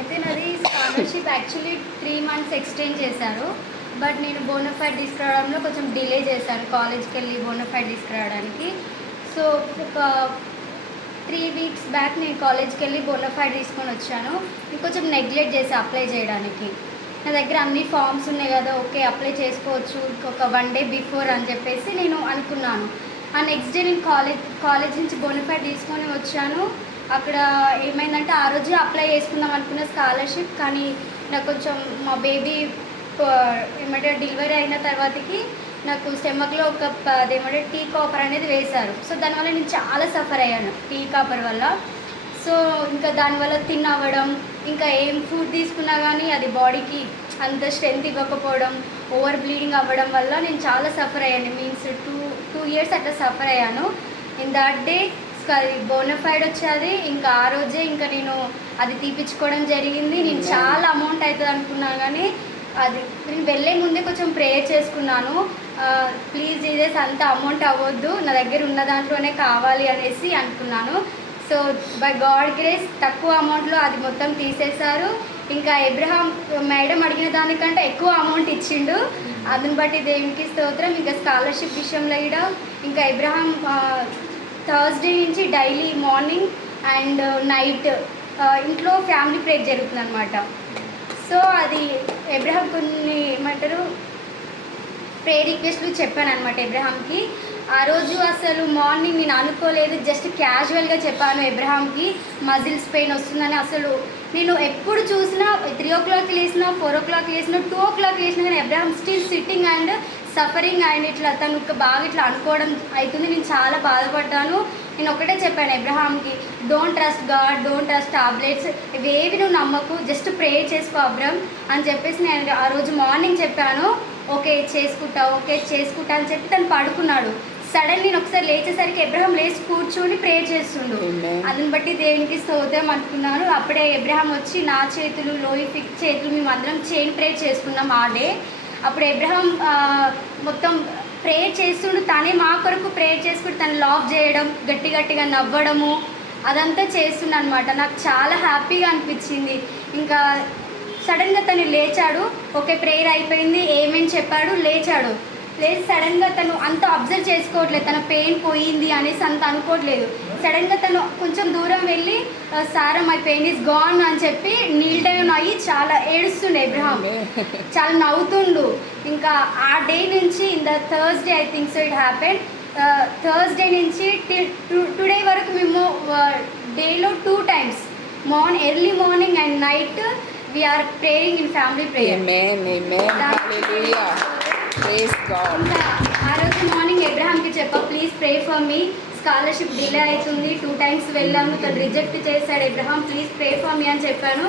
అయితే నాది scholarship actually 3 months extend చేశారు. బట్ నేను బోనఫైడ్ తీసుకురావడంలో కొంచెం డిలే చేశాను కాలేజ్కి వెళ్ళి బోనఫైడ్ తీసుకురావడానికి. సో ఒక 3 వీక్స్ బ్యాక్ నేను కాలేజ్కి వెళ్ళి బోనఫైడ్ తీసుకొని వచ్చాను. ఇంకొంచెం నెగ్లెక్ట్ చేసి అప్లై చేయడానికి. నా దగ్గర అన్ని ఫామ్స్ ఉన్నాయి కదా, ఓకే అప్లై చేసుకోవచ్చు ఇంకొక 1 డే బిఫోర్ అని చెప్పేసి నేను అనుకున్నాను. ఆ నెక్స్ట్ డే నేను కాలేజ్ నుంచి బోనఫైడ్ తీసుకొని వచ్చాను. అక్కడ ఏమైందంటే ఆ రోజు అప్లై చేసుకుందాం అనుకున్న స్కాలర్షిప్, కానీ నాకు కొంచెం మా బేబీ ఏమంటే డెలివరీ అయిన తర్వాతకి నాకు స్టెమక్లో ఒక అదేమంటే టీ కాపర్ అనేది వేశారు. సో దానివల్ల నేను చాలా సఫర్ అయ్యాను టీ కాపర్ వల్ల. సో ఇంకా దానివల్ల థిన్ అవ్వడం, ఇంకా ఏం ఫుడ్ తీసుకున్నా కానీ అది బాడీకి అంత స్ట్రెంత్ ఇవ్వకపోవడం, ఓవర్ బ్లీడింగ్ అవ్వడం వల్ల నేను చాలా సఫర్ అయ్యాను. మీన్స్ టూ ఇయర్స్ అట్లా సఫర్ అయ్యాను. ఇన్ దట్ డే బోనఫైడ్ వచ్చేది. ఇంకా ఆ రోజే ఇంకా నేను అది తీపించుకోవడం జరిగింది. నేను చాలా అమౌంట్ అవుతుంది అనుకున్నాను, కానీ అది నేను వెళ్ళే ముందే కొంచెం ప్రేయర్ చేసుకున్నాను. ప్లీజ్ జీసస్ అంత అమౌంట్ అవ్వద్దు, నా దగ్గర ఉన్న దాంట్లోనే కావాలి అనేసి అనుకున్నాను. సో బై గాడ్ గ్రేస్ తక్కువ అమౌంట్లో అది మొత్తం తీసేశారు. ఇంకా అబ్రహాం మేడం అడిగిన దానికంటే ఎక్కువ అమౌంట్ ఇచ్చిండు. అందుని బట్టి దేవునికి స్తోత్రం. ఇంకా స్కాలర్షిప్ విషయంలో కూడా ఇంకా అబ్రహాం థర్స్డే నుంచి డైలీ మార్నింగ్ అండ్ నైట్ ఇంట్లో ఫ్యామిలీ ప్రేయర్ జరుగుతుంది అనమాట. సో అది అబ్రహాం కొన్ని ఏమంటారు ప్రేయర్ రిక్వెస్ట్లు చెప్పాను అనమాట అబ్రహాంకి. ఆ రోజు అసలు మార్నింగ్ నేను అనుకోలేదు, జస్ట్ క్యాజువల్గా చెప్పాను అబ్రహాంకి మజిల్స్ పెయిన్ వస్తుందని. అసలు నేను ఎప్పుడు చూసినా 3 o'clock లేసినా, 4 o'clock లేసినా, 2 o'clock లేసినా కానీ Abraham still sitting and suffering and ఇట్లా తను బాగా ఇట్లా అనుకోవడం అవుతుంది. నేను చాలా బాధపడ్డాను. నేను ఒకటే చెప్పాను అబ్రహాంకి, don't trust God, don't trust tablets, ఇవేవి నువ్వు నమ్మకు, జస్ట్ ప్రే చేసుకో అబ్రహం అని చెప్పేసి నేను ఆ రోజు మార్నింగ్ చెప్పాను. ఓకే చేసుకుంటా అని చెప్పి తను పడుకున్నాడు. సడన్ నేను ఒకసారి లేచేసరికి అబ్రహాం లేచి కూర్చొని ప్రే చేస్తుండు. అందుని బట్టి దేవునికి స్తోత్రం అనుకున్నాను. అప్పుడే అబ్రహాం వచ్చి నా చేతులు లోయి ఫిక్స్ చేతులు మేము అందరం చైన్ ప్రే చేసుకున్నాం ఆ డే. అప్పుడు అబ్రహాం మొత్తం ప్రేయర్ చేస్తుండు, తనే మా కొరకు ప్రేయర్ చేసుకుంటూ తను లాఫ్ చేయడం, గట్టిగా నవ్వడము అదంతా చేస్తుండ అనమాట. నాకు చాలా హ్యాపీగా అనిపించింది. ఇంకా సడన్గా తను లేచాడు. ఓకే ప్రేయర్ అయిపోయింది, ఏమేమి చెప్పాడు, లేచాడు. లేచి సడన్గా తను అంత అబ్జర్వ్ చేసుకోవట్లేదు, తన పెయిన్ పోయింది అనేసి అంత అనుకోవట్లేదు. సడన్గా తను కొంచెం దూరం వెళ్ళి సారా మై పెయిన్ ఈజ్ గాన్ అని చెప్పి నీల్ డౌన్ అయ్యి చాలా ఏడుస్తుండే అబ్రహాం, చాలా నవ్వుతుండు. ఇంకా ఆ డే నుంచి in the Thursday I think so it happen. Thursday నుంచి టుడే వరకు మేము డేలో 2 times early morning and night we are praying in family prayer. ఆ రోజు మార్నింగ్ అబ్రహాంకి చెప్పా, please pray for me, scholarship delay అవుతుంది, 2 times వెళ్ళాము, తను రిజెక్ట్ చేశాడు అబ్రహాం, ప్లీజ్ ప్రే ఫర్ మీ అని చెప్పాను.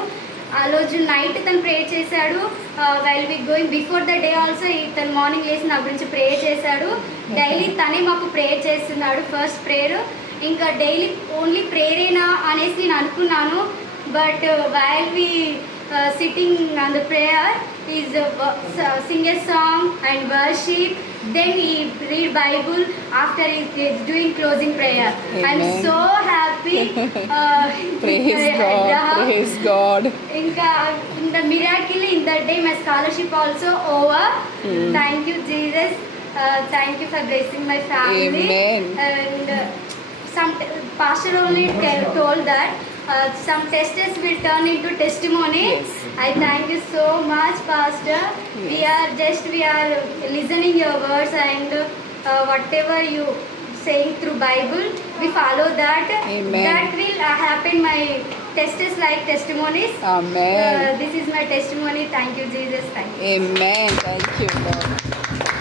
ఆ రోజు నైట్ తను ప్రే చేశాడు. While we going before the day also తను మార్నింగ్ లేసి నా గురించి ప్రే చేశాడు. డైలీ తనే మాకు ప్రేయర్ చేస్తున్నాడు, ఫస్ట్ ప్రేయర్. ఇంకా డైలీ ఓన్లీ ప్రేయరేనా అనేసి నేను అనుకున్నాను. But while we sitting on the prayer is sing a song and worship, then he read Bible after he is doing closing prayer. I'm so happy. Praise God. Inka in the miracle in that day my scholarship also over. Thank you Jesus. Thank you for blessing my family. Amen. And some pastor only told that some tests will turn into testimony. Yes. I thank you so much, Pastor. Yes. We are listening your words and whatever you saying through Bible, we follow that. Amen. That will happen. My tests like testimonies. Amen. This is my testimony. Thank you, Jesus. Thank you. Amen. Thank you, Lord.